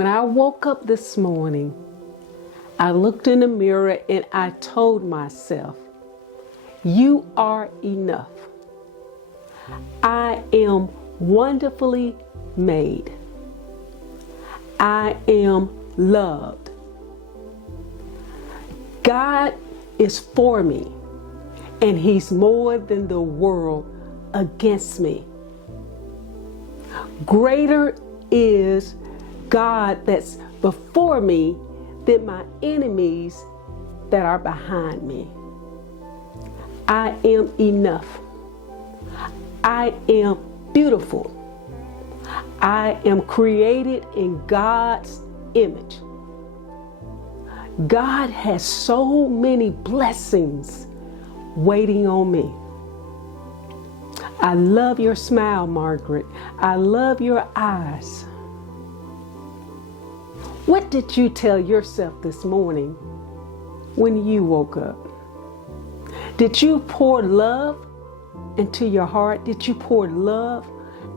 When I woke up this morning, I looked in the mirror and I told myself, you are enough. I am wonderfully made. I am loved. God is for me, and He's more than the world against me. Greater is God that's before me than my enemies that are behind me. I am enough. I am beautiful. I am created in God's image. God has so many blessings waiting on me. I love your smile, Margaret. I love your eyes. What did you tell yourself this morning when you woke up? Did you pour love into your heart? Did you pour love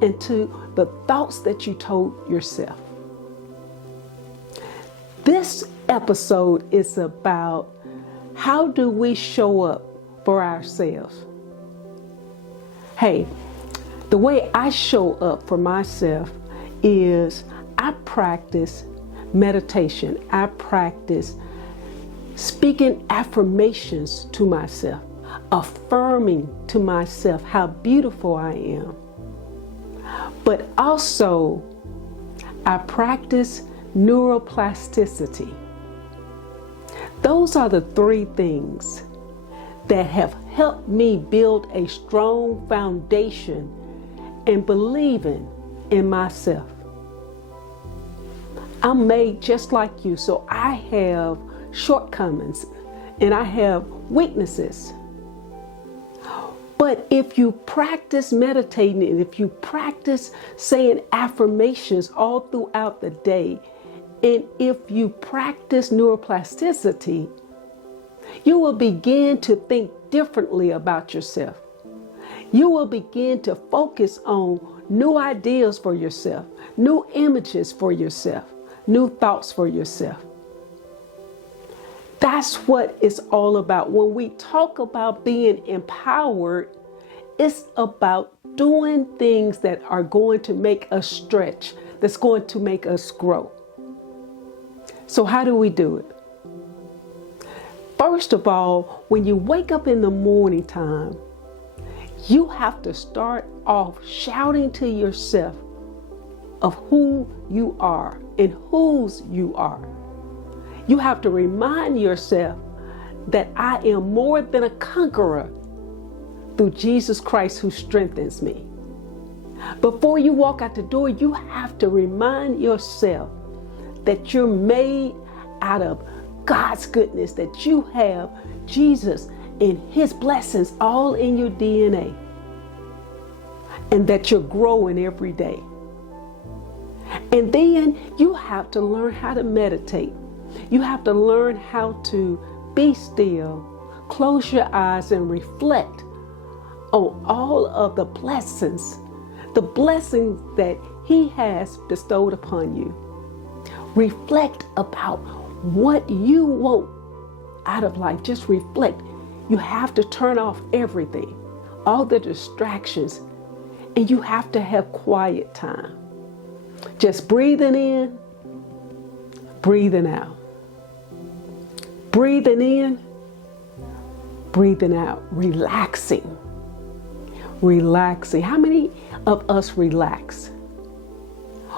into the thoughts that you told yourself? This episode is about how do we show up for ourselves. Hey, the way I show up for myself is I practice meditation. I practice speaking affirmations to myself, affirming to myself how beautiful I am. But also, I practice neuroplasticity. Those are the three things that have helped me build a strong foundation and believing in myself. I'm made just like you, so I have shortcomings and I have weaknesses. But if you practice meditating and if you practice saying affirmations all throughout the day, and if you practice neuroplasticity, you will begin to think differently about yourself. You will begin to focus on new ideas for yourself, new images for yourself, new thoughts for yourself. That's what it's all about. When we talk about being empowered, it's about doing things that are going to make us stretch, that's going to make us grow. So how do we do it? First of all, when you wake up in the morning time, you have to start off shouting to yourself of who you are and whose you are. You have to remind yourself that I am more than a conqueror through Jesus Christ who strengthens me. Before you walk out the door, you have to remind yourself that you're made out of God's goodness, that you have Jesus and His blessings all in your DNA, and that you're growing every day. And then you have to learn how to meditate. You have to learn how to be still, close your eyes, and reflect on all of the blessings that He has bestowed upon you. Reflect about what you want out of life. Just reflect. You have to turn off everything, all the distractions, and you have to have quiet time. Just breathing in, breathing out. Breathing in, breathing out. Relaxing. Relaxing. How many of us relax?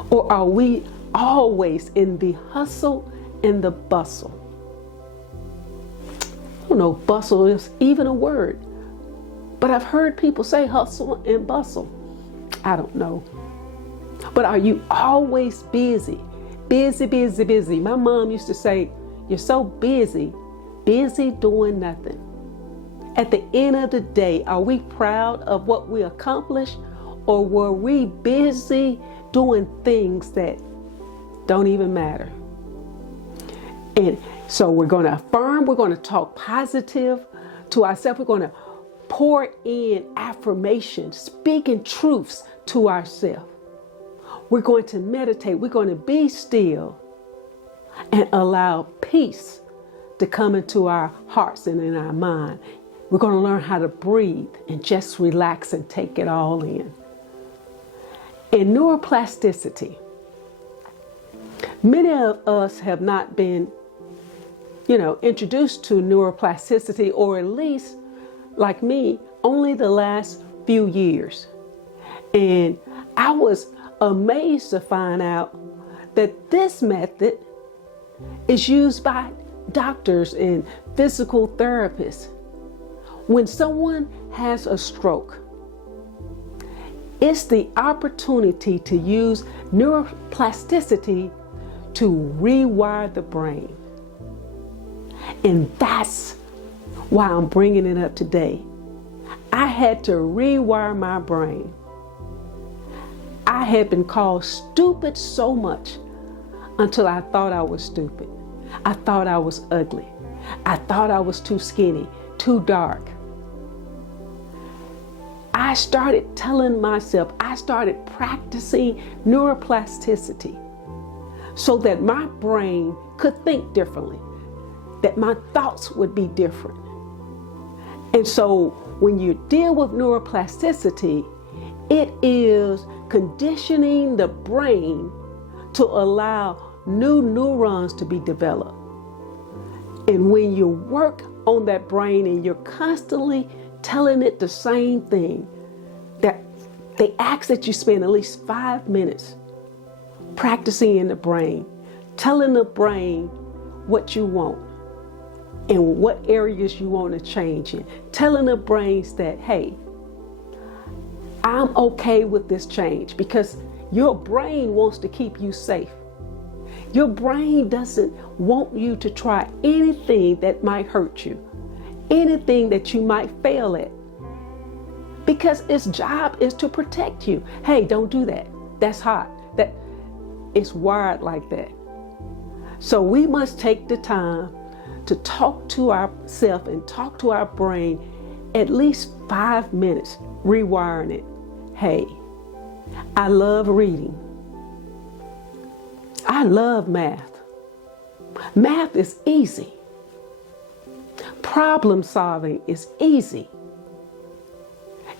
Or are we always in the hustle and the bustle? I don't know if bustle is even a word, but I've heard people say hustle and bustle. I don't know. But are you always busy? Busy, busy, busy. My mom used to say, you're so busy doing nothing. At the end of the day, are we proud of what we accomplished, or were we busy doing things that don't even matter? And so we're going to affirm, we're going to talk positive to ourselves, we're going to pour in affirmations, speaking truths to ourselves. we're going to meditate. We're going to be still and allow peace to come into our hearts and in our mind. We're going to learn how to breathe and just relax and take it all in. In neuroplasticity, many of us have not been, introduced to neuroplasticity, or at least, like me, only the last few years. And I was amazed to find out that this method is used by doctors and physical therapists. When someone has a stroke, it's the opportunity to use neuroplasticity to rewire the brain. And that's why I'm bringing it up today. I had to rewire my brain. I had been called stupid so much until I thought I was stupid. I thought I was ugly. I thought I was too skinny, too dark. I started telling myself, I started practicing neuroplasticity so that my brain could think differently, that my thoughts would be different. And so when you deal with neuroplasticity, it is conditioning the brain to allow new neurons to be developed. And when you work on that brain and you're constantly telling it the same thing, that they ask that you spend at least 5 minutes practicing in the brain, telling the brain what you want and what areas you want to change in, telling the brains that, hey, I'm okay with this change, because your brain wants to keep you safe. Your brain doesn't want you to try anything that might hurt you, anything that you might fail at, because its job is to protect you. Hey, don't do that. That's hot. That it's wired like that. So we must take the time to talk to ourselves and talk to our brain at least 5 minutes, rewiring it. Hey, I love reading. I love math. Math is easy. Problem solving is easy.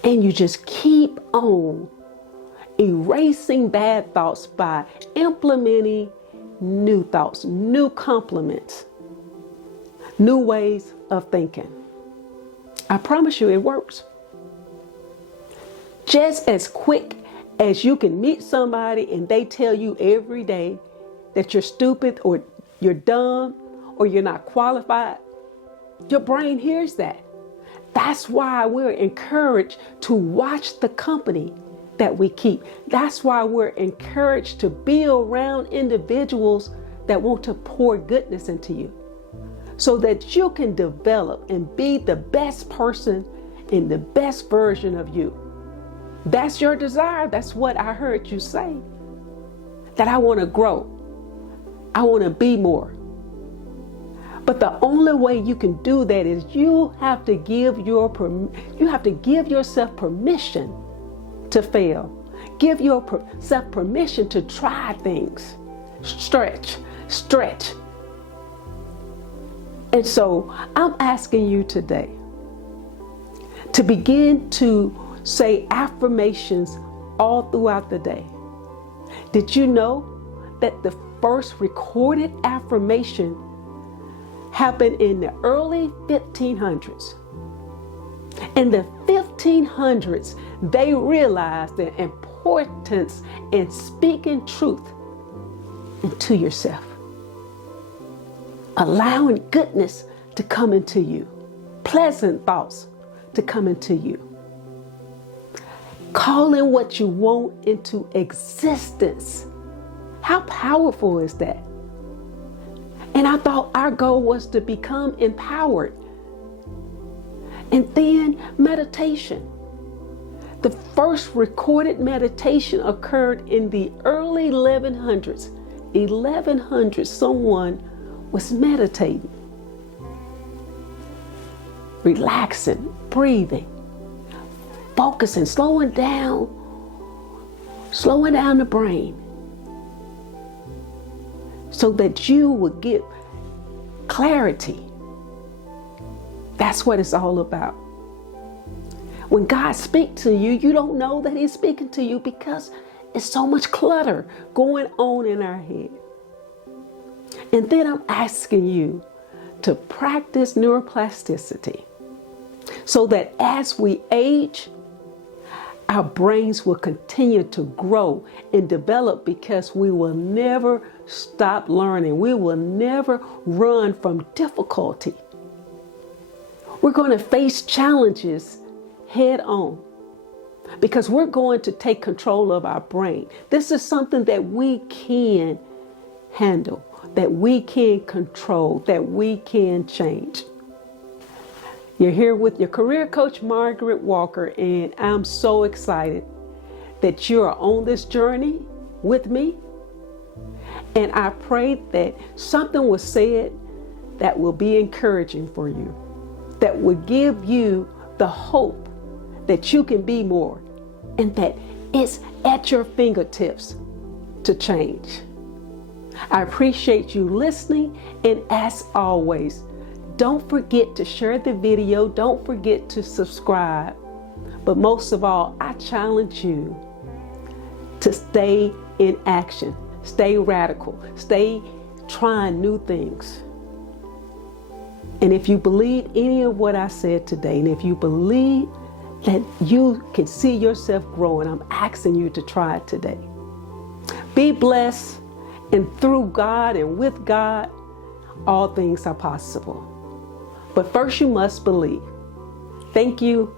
And you just keep on erasing bad thoughts by implementing new thoughts, new compliments, new ways of thinking. I promise you it works. Just as quick as you can meet somebody and they tell you every day that you're stupid or you're dumb or you're not qualified, your brain hears that. That's why we're encouraged to watch the company that we keep. That's why we're encouraged to be around individuals that want to pour goodness into you, so that you can develop and be the best person and the best version of you. That's your desire. That's what I heard you say. That I want to grow. I want to be more. But the only way you can do that is you have to give yourself permission to fail. Give yourself permission to try things. Stretch. And so I'm asking you today to begin to say affirmations all throughout the day. Did you know that the first recorded affirmation happened in the early 1500s? In the 1500s, they realized the importance in speaking truth into yourself, allowing goodness to come into you, pleasant thoughts to come into you, calling what you want into existence. How powerful is that? And I thought our goal was to become empowered. And then meditation. The first recorded meditation occurred in the early 1100s. 1100, someone was meditating, relaxing, breathing, focusing, slowing down the brain. so that you would get clarity. That's what it's all about. When God speaks to you, you don't know that he's speaking to you because it's so much clutter going on in our head. And then I'm asking you to practice neuroplasticity so that as we age, our brains will continue to grow and develop because we will never stop learning. We will never run from difficulty. We're going to face challenges head on because we're going to take control of our brain. This is something that we can handle, that we can control, that we can change. You're here with your career coach, Margaret Walker, and I'm so excited that you're on this journey with me. And I pray that something was said that will be encouraging for you, that will give you the hope that you can be more and that it's at your fingertips to change. I appreciate you listening, and as always, don't forget to share the video. Don't forget to subscribe. But most of all, I challenge you to stay in action, stay radical, stay trying new things. And if you believe any of what I said today, and if you believe that you can see yourself growing, I'm asking you to try it today. Be blessed, and through God and with God, all things are possible. But first you must believe. Thank you.